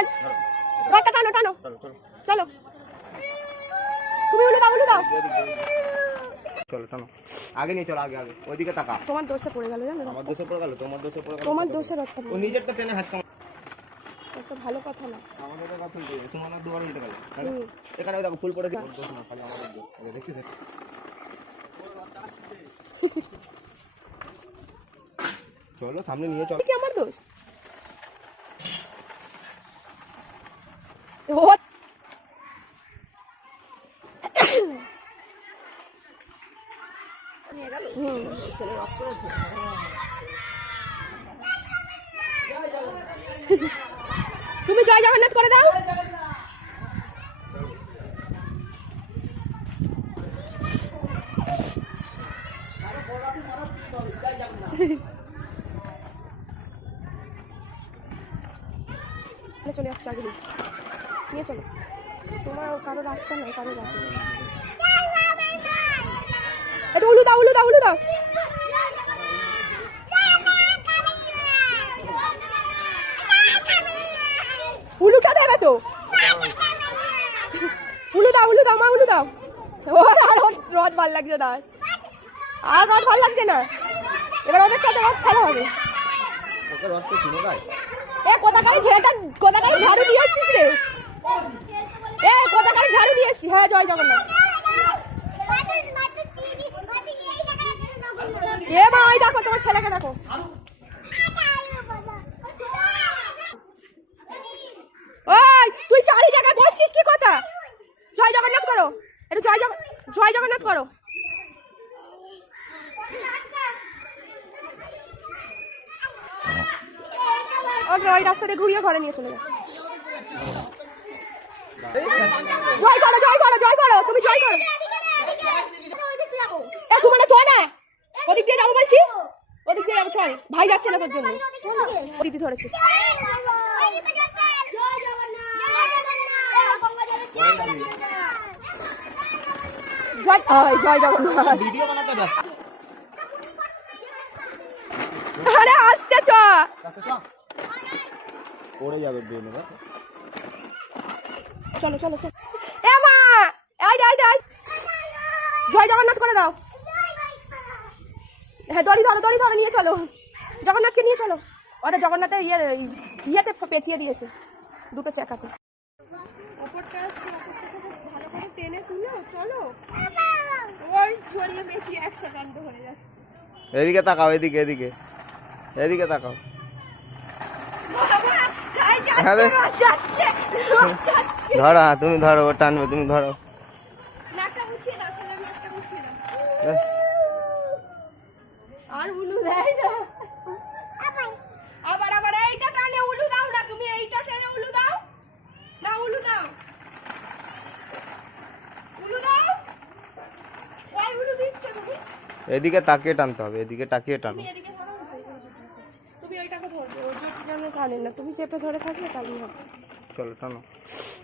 টান, রথটা টানো টানো, চলো তুমি উলু দাও, উলু দাও, চলো টানো, আগে নিয়ে চলো, আগে আগে ওইদিকে তাকা। তোমার দোষে পড়ে গেল জানো, আমার দোষে পড়ে গেল, তোমার দোষে পড়ে গেল, তোমার দোষে রথটা ও নিজের তো ট্রেনে হাঁচকা একটা ভালো কথা না। আমাদের কথা শুনতে তোমার দুবার উল্টে গেল। এখানে দেখো ফুল পড়ে গেছে, দোষ না খালি আমাদের দোষ। দেখছিস চলো সামনে নিয়ে চলো। কি আমার দোষ? ও তুমি জয় জগন্নাথ করে দাও। চলে যাচ্ছে আগে নিয়ে চলো, তোমার কারো রাস্তা নেই, কারো রাস্তা নেই। এটা উলু দাও, উলু দাও, উলু দাও, উলুটা দেবে তো, উলু দাও, উলু দাও, মা উলু দাও। আর রথ ভাল লাগছে না, আর রথ ভাল লাগছে না, এবার ওদের সাথে রথ খেলা হবে। এ কোথাকারে ঝাড়ু দিয়ে আসছিস রে, এ কোথাকারে ঝাড়ু দিয়ে আসছিস। হ্যাঁ জয় জগন্নাথ। এ মা ওই দেখো তোমার ছেলেকে দেখো। ওই তুই সারি জায়গায় বসছিস কি কথা? জয় জগন্নাথ করো, একটু জয় জগন্নাথ করো। ওই রাস্তাতে ঘুরিয়ে ঘরে নিয়ে চলে যাও। জয় করো, জয় করো, জয় করো, তুমি জয় করো। এ সুমনা চল না, ওদিক দিয়ে যাবো বলছি, ওদিক দিয়ে যাবো, চল। ভাই যাচ্ছে না তোর জন্য, ওদিক দিয়ে ধরেছে। জয় জগন্নাথ। আরে আসতে চ, পড়ে যাবে ব্রেনে। চলো চলো চলো। এ মা জয় জগন্নাথ করে দাও। হ্যাঁ দড়ি ধরো, দড়ি ধরো, নিয়ে চলো, জগন্নাথকে নিয়ে চলো। ওটা জগন্নাথের ইয়েতে পেঁচিয়ে দিয়েছে দুটো চাকাতে। ওপরটা ভালো করে টেনে তুলো, চলো। ওই জড়িয়ে বেশি একশো কাণ্ড হয়ে যাচ্ছে। এদিকে তাকাও, এদিকে এদিকে এদিকে তাকাও। ধরো, তুমি ধরো, ও টানবে, তুমি ধরো। আর উলু দেয় না, আবার আবার এইটা টানে উলু দাও না, তুমি এইটা টেনে উলু দাও না, উলু দাও, উলু দাও। ওই উলু দিচ্ছ তুমি, এদিকে তাকিয়ে টানতে হবে, এদিকে তাকিয়ে টানো। তুমি এদিকে ধরো, তুমি ওইটাকে ধরবে, ওই যে টানে টানে না, তুমি চেপে ধরে থাকলে তাহলেই হবে। চলো টানো,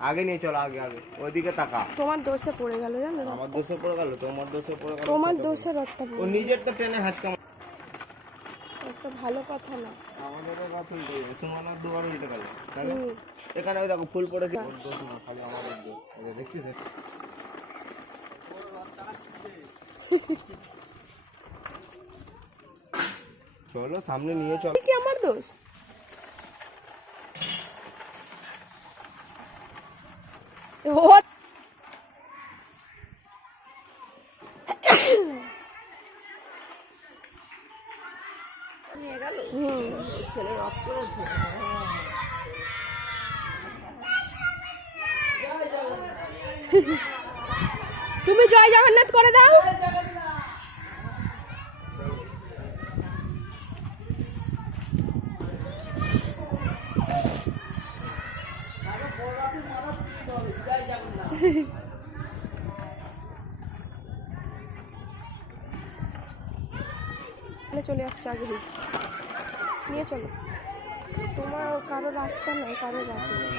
আগে নিয়ে চলো, আগে আগে ওইদিকে তাকা। তোমার দোষে পড়ে গেল জানো, আমার দোষে পড়ে গেল, তোমার দোষে পড়ে গেল, তোমার দোষে রথটা ও নিজের তো ট্রেনে হাঁচকা। একটা ভালো কথা না। আমাদের কথা শুনতে তোমার দুবার উল্টে গেল। এখানে ওই দেখো ফুল পড়েছে, দোষ না খালি আমাদের দোষ। দেখছিস চলো সামনে নিয়ে চলো। কি আমার দোষ? তুমি জয় জগন্নাথ করে দাও। চলে যাচ্ছে আগে নিয়ে চলো, তোমার কারো রাস্তা নেই, কারো রাস্তা নেই।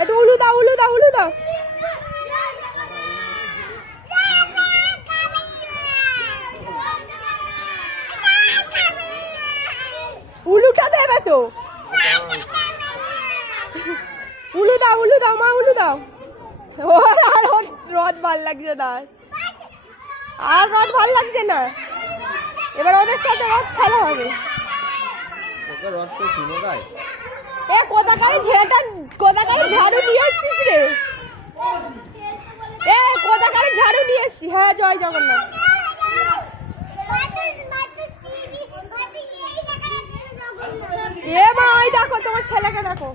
একটু উলু দাও, উলু দাও, উলু দাও। উলুটা দেবে তো। উলু দাও মা, উলু দাও। আর ওর রথ ভাল লাগছে না, আর রথ ভাল লাগছে না। এবার ওদের সাথে রথ খেলা হবে। এ কোথাকারে ঝাড়ু দিয়ে এসছিস রে? এ কোথাকারে ঝাড়ু দিয়ে এসছি? হ্যাঁ, জয় জগন্নাথ। এ মা, ওই দেখো তোমার ছেলেকে দেখো।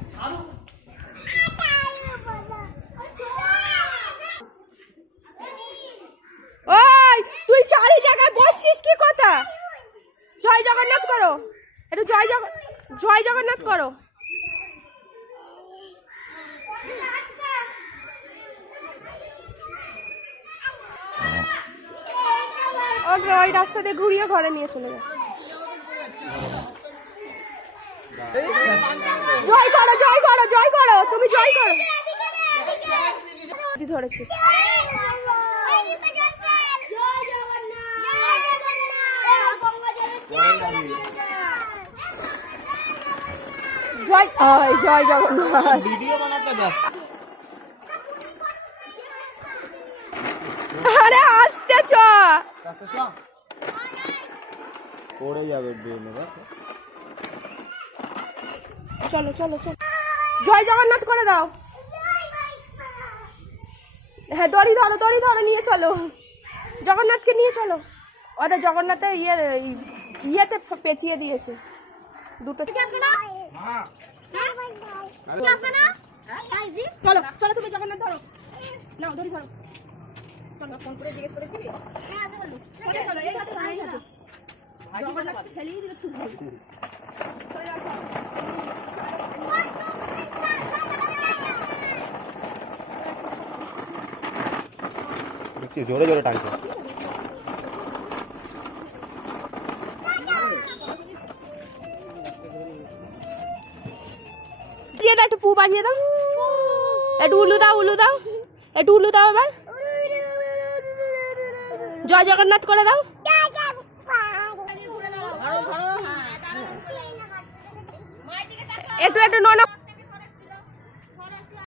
ওই তুই সারি জায়গায় বসছিস কি কথা? জয় জগন্নাথ করো, একটু জয় জগন্নাথ করো। ওকে, ওই রাস্তা দিয়ে ঘুরিয়ে ঘরে নিয়ে চলে যা। জয় করো, তুমি জয় করো। ধরেছি। জয় জগন্নাথ। ভিডিও বানাতে ব্যস্ত। আরে আসতে চ, পড়ে যাবে ব্রেনে। চলো। জয় জগন্নাথ করে দাও। হ্যাঁ, দড়ি ধরো নিয়ে চলো, জগন্নাথকে নিয়ে চলো। ওটা জগন্নাথের ইয়েতে পেঁচিয়ে দিয়েছে দুটো। চলো তুমি জগন্নাথ ধরো, নাও দড়ি ধরো। ফোন করে জিজ্ঞেস করেছিলি? চলো, এই হাতে জগন্নাথ খেলিয়ে দিলে খুব ভালো। জোরে জোরে টানছে। দিয়ে দাও, একটু পু বাজিয়ে দাও, একটু উলু দাও, এবার জয় জগন্নাথ করে দাও। একটু নোনা